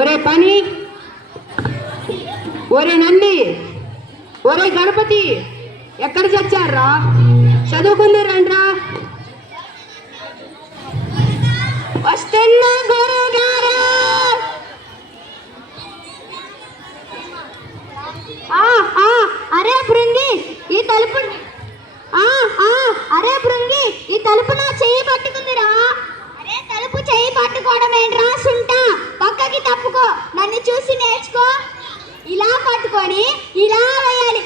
ఒరే పని, ఒరే నంది, ఒరే గణపతి, ఎక్కడ చచ్చారా? చదువుకుంది రండ్రా. వస్తున్నా గురువు గారు. అరే భృంగి, ఈ తలుపు అరే భృంగి, ఈ తలుపు నా చెయ్యి పట్టుకుందిరా. అరే తలుపు చెయ్యి పట్టుకోవడం ఏంట్రా సుంటా, పక్కకి తప్పుకో, నన్ను చూసి నేర్చుకో. ఇలా పట్టుకొని ఇలా వేయాలి.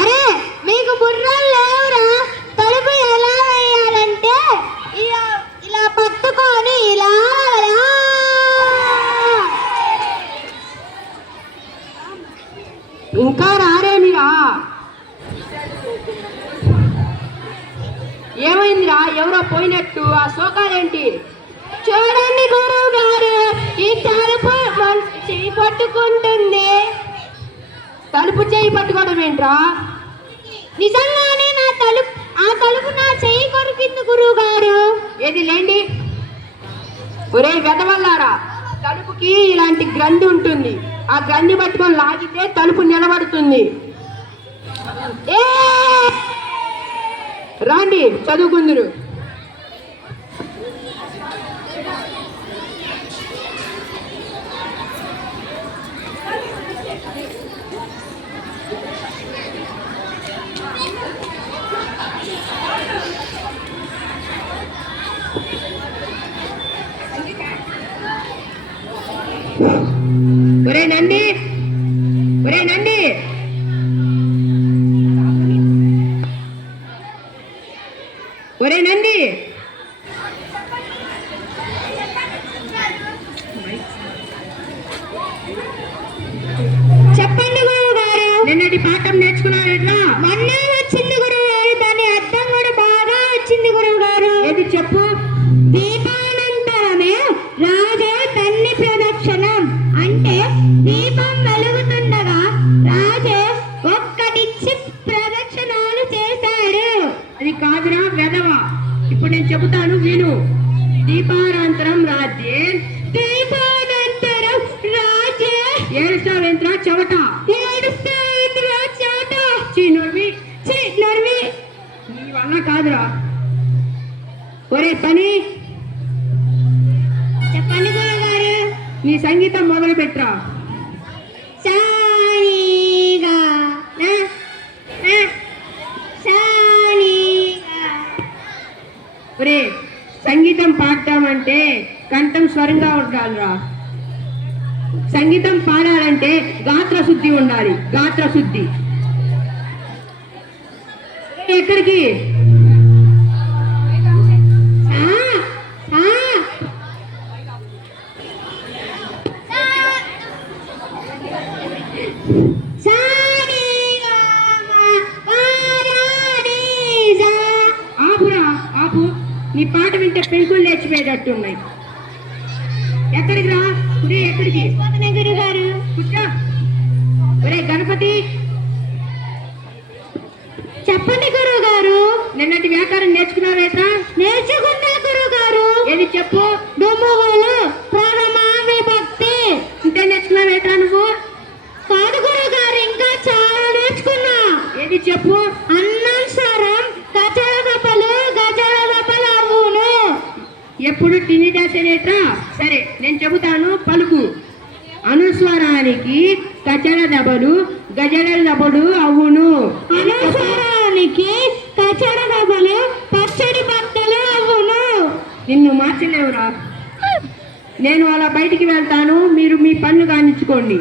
అరే మీకు బుర్రలు లేవురా? తలుపు ఎలా వేయాలంటే ఇలా పట్టుకొని ఇలా. ఇంకా రారేమిరా? ఏమైందిరా? ఎవరో పోయినట్టు ఆ శోకాలేంటి? చూడండి గురువు గారు, ఈ తలుపు చెయ్యి పట్టుకుంటుంది. తలుపు చేయి పట్టుకోవడం ఏంట్రా? నిజంగానే ఆ తలుపు నా చెయ్యి కొరికింది గురువు గారు. ఏది లేండి. ఒరే వెదవల్లారా, తలుపుకి ఇలాంటి గ్రంథి ఉంటుంది. ఆ గ్రంథి పట్టుకొని లాగితే తలుపు నిలబడుతుంది. రాండి చదువుకుందురు. ఒరే నంది, ఒరే నంది, ఒరే నంది, చెప్పండి గురువు గారు. నిన్నటి పాఠం నేర్చుకున్నారేట్రా? మొన్నే వచ్చింది గురువు గారు, దాని అర్థం కూడా బాగా వచ్చింది గురువు గారు. ఏది చెప్పు. దీపానంతరమే రాజే తన్ని ప్రదక్షిణం అంటే దీపం వెలుగుతుండగా రాజే ఒక్కటిచ్చి ప్రదక్షిణాలు చేశాడు. అది కాదురా వెదవ. ఇప్పుడు నేను చెబుతాను విను. దీపానంతరం రాజ్యే, దీపానంతరం రాజే. ఏడుస్తావేంట్రా చెవట? ఏడుస్తావేంట్రా చెవట? నొర్వి, నర్వి. నీ వల్ల కాదురా. ఒరే పని, చెప్పండి గురువు గారు. నీ సంగీతం మొదలు పెట్టరా. సానిగా సానిగా. ఒరే సంగీతం పాడతామంటే కంఠం స్వరంగా ఉండాలిరా. సంగీతం పాడాలంటే గాత్ర శుద్ధి ఉండాలి. గాత్ర శుద్ధి. ఎక్కడికి? ఆపురా ఆపు. నీ పాట వింటే పెంకులు లేచిపోయేటట్టున్నాయి. ఎక్కడికి రా? ఎక్కడికి? గురువు గారు. కూర్చో. ఒరే గణపతి, చెప్పండి గురువు గారు. నిన్నటి వ్యాపారం నేర్చుకున్నావేట్రా? నేర్చుకున్నా గురువు గారు. ఏది చెప్పు. డుమ్ముగోలు ప్రథమ విభక్తి. ఇంతే నేర్చుకున్నావేట్రా నువ్వు? కాదు గురువు గారు, ఇంకా చాలా నేర్చుకున్నా. ఏది చెప్పు. అన్నం స్వరం గజల దపలు అవును. ఎప్పుడు టిని చేసేనేట్రా? సరే నేను చెబుతాను పలుకు. అనుస్వరానికి కచల దబలు గజల దబడు అవును. అనుస్వరానికి కచల దబలు పచ్చడి బట్టలు అవును. నిన్ను మార్చలేవురా. నేను అలా బయటికి వెళ్తాను, మీరు మీ పనులు కానిచ్చుకోండి.